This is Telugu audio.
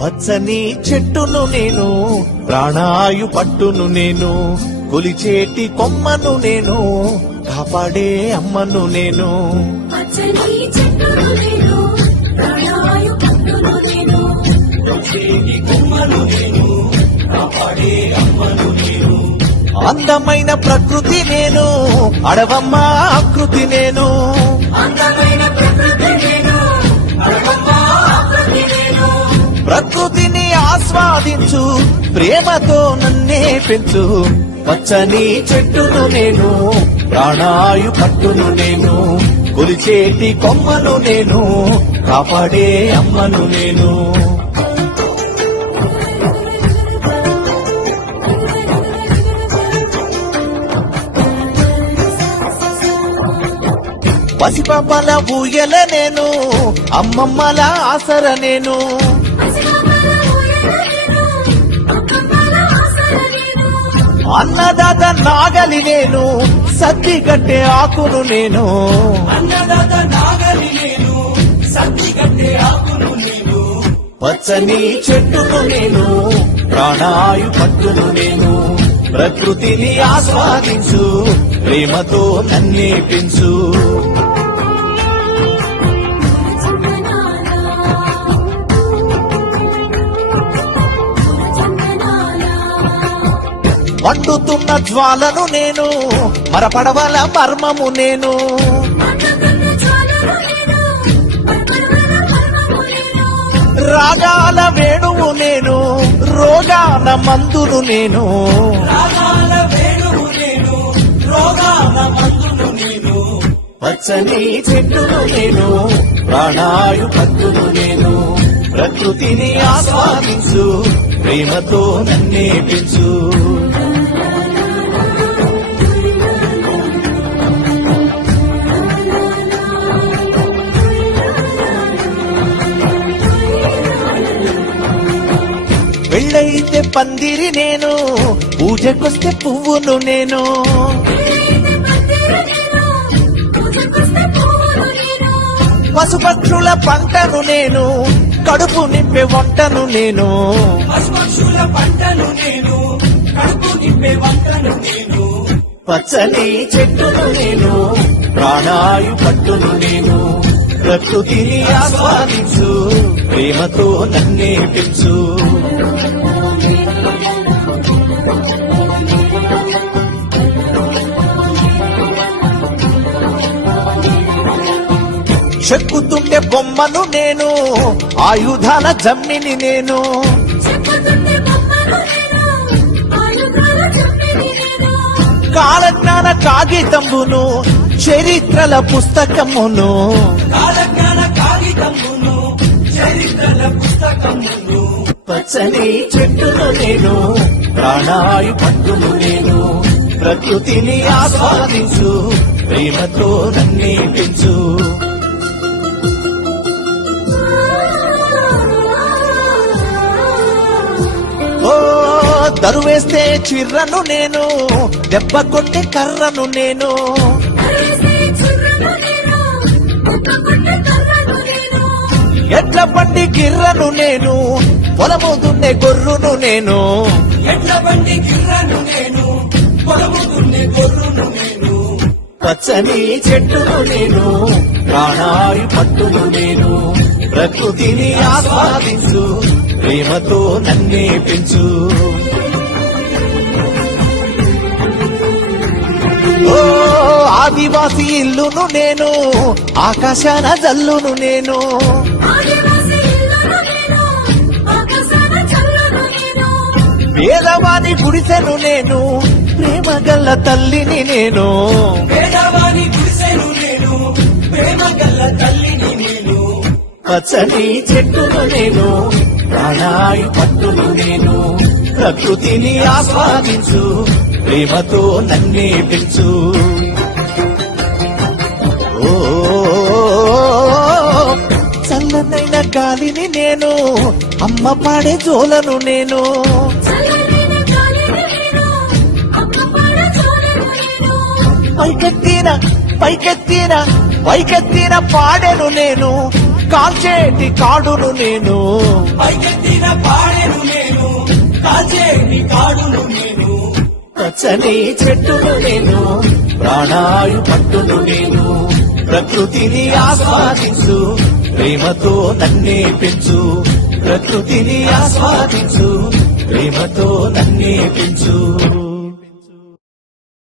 పచ్చని చెట్టును నేను, ప్రాణాయు పట్టును నేను, కొలిచేటి కొమ్మను నేను, కాపాడే అమ్మను నేను. పచ్చని చెట్టును నేను, ప్రాణాయు పట్టును నేను, కొలిచేటి కొమ్మను నేను, కాపాడే అమ్మను నేను. అందమైన ప్రకృతి నేను, అడవమ్మ ఆకృతి నేను. అందమైన ప్రకృతి నేను, అడవమ్మ ఆకృతి నేను. ప్రకృతిని ఆస్వాదించు, ప్రేమతో నన్నే పెంచు. పచ్చని చెట్టును నేను, ప్రాణాయు పట్టును నేను, కొలిచేటి కొమ్మను నేను, కాపాడే అమ్మను నేను. పసిపాపల ఊయల నేను, అమ్మమ్మల ఆసర నేను. అన్నదాత నాగలి నేను, సత్తి కట్టే ఆకును నేను. అన్నదాత నాగలి నేను, సత్తి కట్టే ఆకును నేను. పచ్చని చెట్టును నేను, ప్రాణాయు పట్టును నేను, ప్రకృతిని ఆస్వాదించు, ప్రేమతో నన్నే పెంచు. మండుతున్న జ్వాలను నేను, మరపడవల మర్మము నేను. రాగాల వేణువు నేను, రోగాల మందును నేను. రాగాల వేణువు నేను, రోగాల మందును నేను. పచ్చని చెట్టును నేను, ప్రాణాయు పట్టును నేను, ప్రకృతిని ఆస్వాదించు, ప్రేమతో నన్నే పెంచు. పెళ్ళైతే పందిరి నేను, పూజకొస్తే పువ్వును నేను. పశుపక్షుల పంటను నేను, కడుపు నింపే వంటను నేను. పశుపక్షుల పంటను నేను, కడుపు నింపే వంటను నేను. పచ్చని చెట్టును నేను, ప్రాణాయు పట్టును నేను, ప్రకృతిని ఆస్వాదించు, ప్రేమతో నన్నే పెంచు. చెక్కుతుండే బొమ్మను నేను, ఆయుధాల జమ్మిని నేను. కాలజ్ఞాన కాగితమును, చరిత్రల పుస్తకమును. కాలజ్ఞాన కాగితమును, చరిత్రల పుస్తకమును. పచ్చని చెట్టును నేను, ప్రాణాయు పట్టును నేను, ప్రకృతిని ఆస్వాదించు, ప్రేమతో నన్నే పెంచు. ఓ దరువేస్తే చిర్రను నేను, దెబ్బ కొట్టే కర్రను నేను. ఎడ్ల బండి గిర్రను నేను, పొలము దున్నే గొర్రును నేను. ఎడ్ల బండి గిర్రను నేను, పొలము దున్నే గొర్రును నేను. పచ్చని చెట్టును నేను, ప్రాణాయు పట్టును నేను, ప్రకృతిని ఆస్వాదించు, ప్రేమతో నన్నే పెంచు. ఓ ఆదివాసి ఇల్లును నేను, ఆకాశాన జల్లును నేను. పేదవాని గుడిసెను నేను, ప్రేమ గల్ల తల్లిని నేను. పేదవాని గుడిసెను నేను, ప్రేమ గల్ల తల్లిని నేను. పచ్చని చెట్టును నేను, ప్రాణాయు పట్టును నేను, ప్రకృతిని ఆస్వాదించు, ప్రేమతో నన్నే పెంచు. ఓ చల్లనైన గాలిని నేను, అమ్మ పాడే జోలను నేను. పైకెత్తిన పైకెత్తిన పైకెత్తిన పాడెను నేను, కాల్చేటి కాడును నేను. పైకెత్తిన పచ్చని చెట్టును నేను ప్రాణాయు పట్టును నేను ప్రకృతిని ఆస్వాదించు ప్రేమతో నన్నే పెంచు ప్రకృతిని ఆస్వాదించు ప్రేమతో నన్నే పెంచు